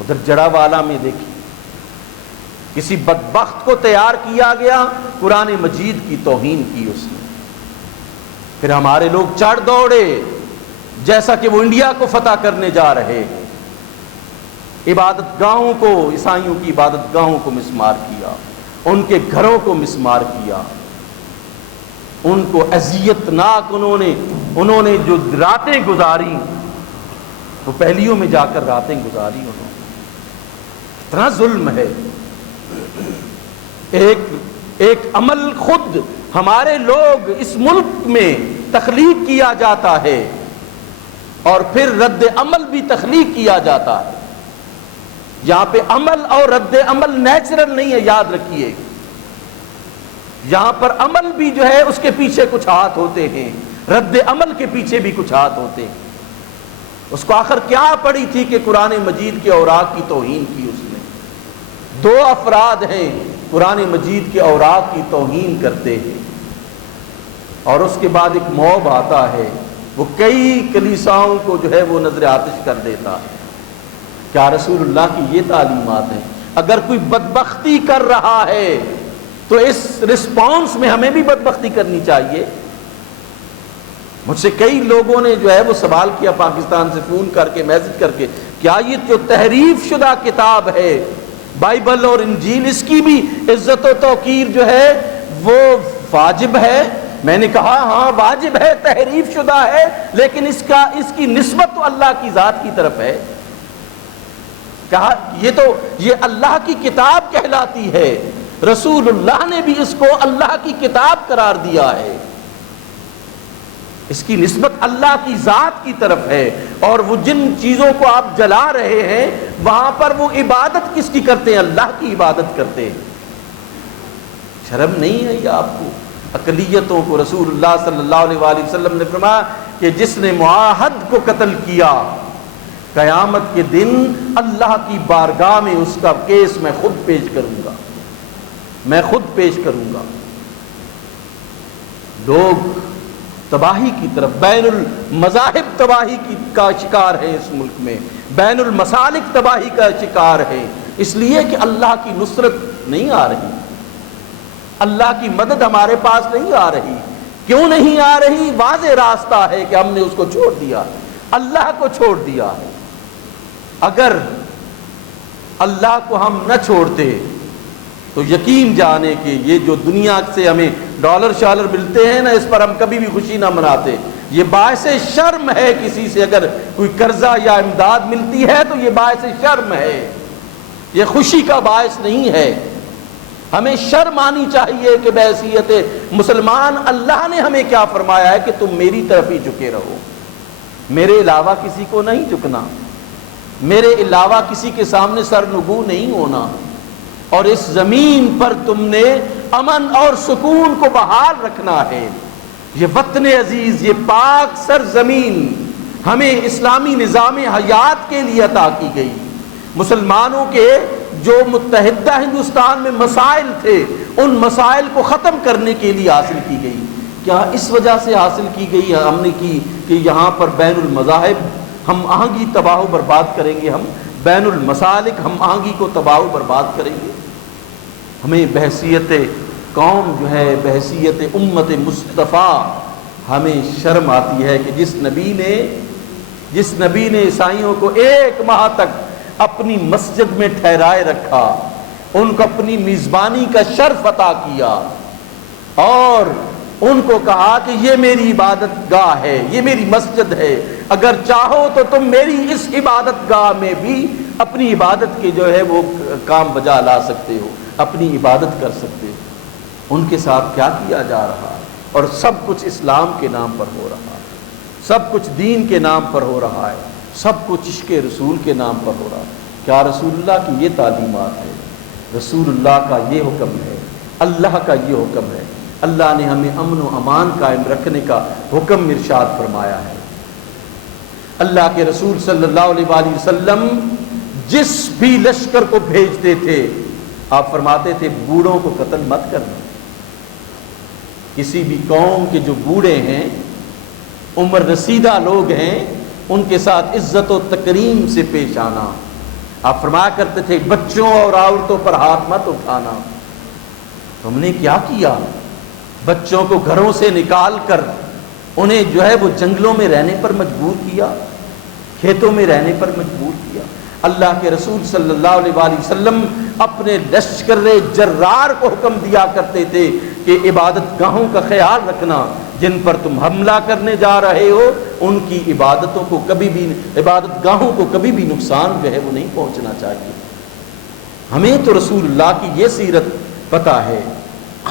ادھر جڑا والا میں دیکھیں کسی بدبخت کو تیار کیا گیا، قرآن مجید کی توہین کی اس نے، پھر ہمارے لوگ چڑھ دوڑے جیسا کہ وہ انڈیا کو فتح کرنے جا رہے ہیں، عبادت گاہوں کو، عیسائیوں کی عبادت گاہوں کو مسمار کیا، ان کے گھروں کو مسمار کیا، ان کو اذیت ناک انہوں نے جو راتیں گزاری، وہ پہلیوں میں جا کر راتیں گزاری انہوں نے، اتنا ظلم ہے۔ ایک عمل خود ہمارے لوگ اس ملک میں تخلیق کیا جاتا ہے اور پھر رد عمل بھی تخلیق کیا جاتا ہے۔ یہاں پہ عمل اور رد عمل نیچرل نہیں ہے، یاد رکھیے، یہاں پر عمل بھی جو ہے اس کے پیچھے کچھ ہاتھ ہوتے ہیں، رد عمل کے پیچھے بھی کچھ ہاتھ ہوتے ہیں۔ اس کو آخر کیا پڑی تھی کہ قرآن مجید کے اوراق کی توہین کی اس نے؟ دو افراد ہیں قرآن مجید کے اوراق کی توہین کرتے ہیں، اور اس کے بعد ایک موب آتا ہے، وہ کئی کلیساؤں کو جو ہے وہ نظر آتش کر دیتا ہے۔ کیا رسول اللہ کی یہ تعلیمات ہیں؟ اگر کوئی بدبختی کر رہا ہے تو اس رسپانس میں ہمیں بھی بدبختی کرنی چاہیے۔ مجھ سے کئی لوگوں نے جو ہے وہ سوال کیا پاکستان سے فون کر کے، میسج کر کے، کیا یہ جو تحریف شدہ کتاب ہے بائبل اور انجیل، اس کی بھی عزت و توقیر جو ہے وہ واجب ہے؟ میں نے کہا ہاں واجب ہے، تحریف شدہ ہے، لیکن اس کی نسبت تو اللہ کی ذات کی طرف ہے۔ کہا یہ اللہ کی کتاب کہلاتی ہے، رسول اللہ نے بھی اس کو اللہ کی کتاب قرار دیا ہے، اس کی نسبت اللہ کی ذات کی طرف ہے، اور وہ جن چیزوں کو آپ جلا رہے ہیں وہاں پر وہ عبادت کس کی کرتے ہیں؟ اللہ کی عبادت کرتے ہیں۔ شرم نہیں ہے یہ آپ کو؟ اقلیتوں کو رسول اللہ صلی اللہ علیہ وآلہ وسلم نے فرمایا کہ جس نے معاہد کو قتل کیا، قیامت کے دن اللہ کی بارگاہ میں اس کا کیس میں خود پیش کروں گا، میں خود پیش کروں گا۔ لوگ تباہی کی طرف، بین المذاہب تباہی کا شکار ہے اس ملک میں، بین المسالک تباہی کا شکار ہے، اس لیے کہ اللہ کی نصرت نہیں آ رہی، اللہ کی مدد ہمارے پاس نہیں آ رہی۔ کیوں نہیں آ رہی؟ واضح راستہ ہے کہ ہم نے اس کو چھوڑ دیا، اللہ کو چھوڑ دیا ہے۔ اگر اللہ کو ہم نہ چھوڑتے تو یقین جانے کہ یہ جو دنیا سے ہمیں ڈالر شالر ملتے ہیں نا، اس پر ہم کبھی بھی خوشی نہ مناتے۔ یہ باعث شرم ہے، کسی سے اگر کوئی قرضہ یا امداد ملتی ہے تو یہ باعث شرم ہے، یہ خوشی کا باعث نہیں ہے۔ ہمیں شرم آنی چاہیے کہ بحیثیت مسلمان اللہ نے ہمیں کیا فرمایا ہے کہ تم میری طرف ہی جھکے رہو، میرے علاوہ کسی کو نہیں جھکنا، میرے علاوہ کسی کے سامنے سرنگو نہیں ہونا، اور اس زمین پر تم نے امن اور سکون کو بحال رکھنا ہے۔ یہ وطن عزیز، یہ پاک سرزمین ہمیں اسلامی نظام حیات کے لیے عطا کی گئی، مسلمانوں کے جو متحدہ ہندوستان میں مسائل تھے ان مسائل کو ختم کرنے کے لیے حاصل کی گئی۔ کیا اس وجہ سے حاصل کی گئی ہم نے کی کہ یہاں پر بین المذاہب ہم آہنگی تباہ و برباد کریں گے، ہم بین المسالک ہم آہنگی کو تباہ و برباد کریں گے؟ ہمیں بحیثیت قوم جو ہے، بحیثیت امت مصطفیٰ، ہمیں شرم آتی ہے کہ جس نبی نے عیسائیوں کو 1 ماہ تک اپنی مسجد میں ٹھہرائے رکھا، ان کو اپنی میزبانی کا شرف عطا کیا، اور ان کو کہا کہ یہ میری عبادت گاہ ہے، یہ میری مسجد ہے، اگر چاہو تو تم میری اس عبادت گاہ میں بھی اپنی عبادت کے جو ہے وہ کام بجا لا سکتے ہو، اپنی عبادت کر سکتے ہو۔ ان کے ساتھ کیا کیا جا رہا ہے؟ اور سب کچھ اسلام کے نام پر ہو رہا ہے، سب کچھ دین کے نام پر ہو رہا ہے، سب کچھ عشق رسول کے نام پر ہو رہا ہے۔ کیا رسول اللہ کی یہ تعلیمات ہے؟ رسول اللہ کا یہ حکم ہے، اللہ کا یہ حکم ہے۔ اللہ نے ہمیں امن و امان قائم رکھنے کا حکم ارشاد فرمایا ہے۔ اللہ کے رسول صلی اللہ علیہ وآلہ وسلم جس بھی لشکر کو بھیجتے تھے آپ فرماتے تھے بوڑھوں کو قتل مت کرنا، کسی بھی قوم کے جو بوڑھے ہیں، عمر رسیدہ لوگ ہیں، ان کے ساتھ عزت و تکریم سے پیش آنا، آپ فرمایا کرتے تھے بچوں اور عورتوں پر ہاتھ مت اٹھانا. تم نے کیا کیا؟ بچوں کو گھروں سے نکال کر انہیں جو ہے وہ جنگلوں میں رہنے پر مجبور کیا، کھیتوں میں رہنے پر مجبور کیا. اللہ کے رسول صلی اللہ علیہ وآلہ وسلم اپنے لشکر جرار کو حکم دیا کرتے تھے کہ عبادت گاہوں کا خیال رکھنا، جن پر تم حملہ کرنے جا رہے ہو ان کی عبادتوں کو کبھی بھی، عبادت گاہوں کو کبھی بھی نقصان جو ہے وہ نہیں پہنچنا چاہیے. ہمیں تو رسول اللہ کی یہ سیرت پتہ ہے،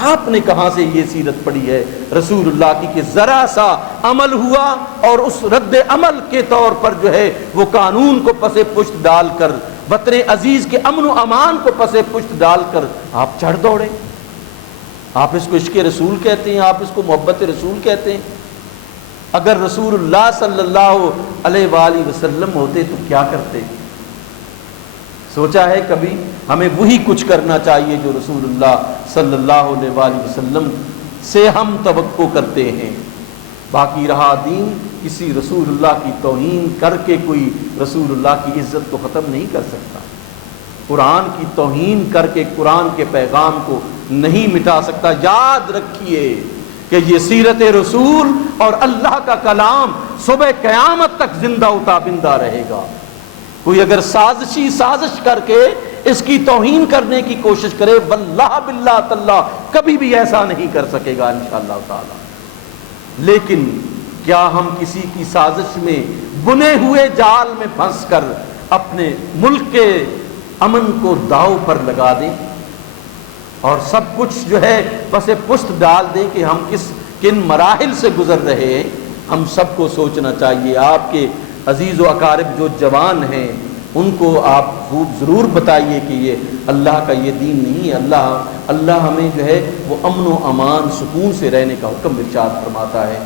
آپ نے کہاں سے یہ سیرت پڑھی ہے رسول اللہ کی کہ ذرا سا عمل ہوا اور اس رد عمل کے طور پر جو ہے وہ قانون کو پس پشت ڈال کر، وطن عزیز کے امن و امان کو پس پشت ڈال کر آپ چڑھ دوڑے. آپ اس کو عشق رسول کہتے ہیں، آپ اس کو محبت رسول کہتے ہیں. اگر رسول اللہ صلی اللہ علیہ وآلہ وسلم ہوتے تو کیا کرتے؟ سوچا ہے کبھی؟ ہمیں وہی کچھ کرنا چاہیے جو رسول اللہ صلی اللہ علیہ وآلہ وسلم سے ہم توقع کرتے ہیں. باقی رہا دین، کسی رسول اللہ کی توہین کر کے کوئی رسول اللہ کی عزت کو ختم نہیں کر سکتا. قرآن کی توہین کر کے قرآن کے پیغام کو نہیں مٹا سکتا. یاد رکھیے کہ یہ سیرت رسول اور اللہ کا کلام صبح قیامت تک زندہ و تابندہ رہے گا. کوئی اگر سازش کر کے اس کی توہین کرنے کی کوشش کرے، واللہ باللہ تاللہ کبھی بھی ایسا نہیں کر سکے گا انشاءاللہ تعالی. لیکن کیا ہم کسی کی سازش میں بنے ہوئے جال میں پھنس کر اپنے ملک کے امن کو داؤ پر لگا دیں اور سب کچھ جو ہے پس پشت ڈال دیں کہ ہم کن مراحل سے گزر رہے ہیں؟ ہم سب کو سوچنا چاہیے. آپ کے عزیز و اقارب جو جوان ہیں ان کو آپ خوب ضرور بتائیے کہ یہ اللہ کا یہ دین نہیں ہے. اللہ ہمیں جو ہے وہ امن و امان سکون سے رہنے کا حکم ارشاد فرماتا ہے.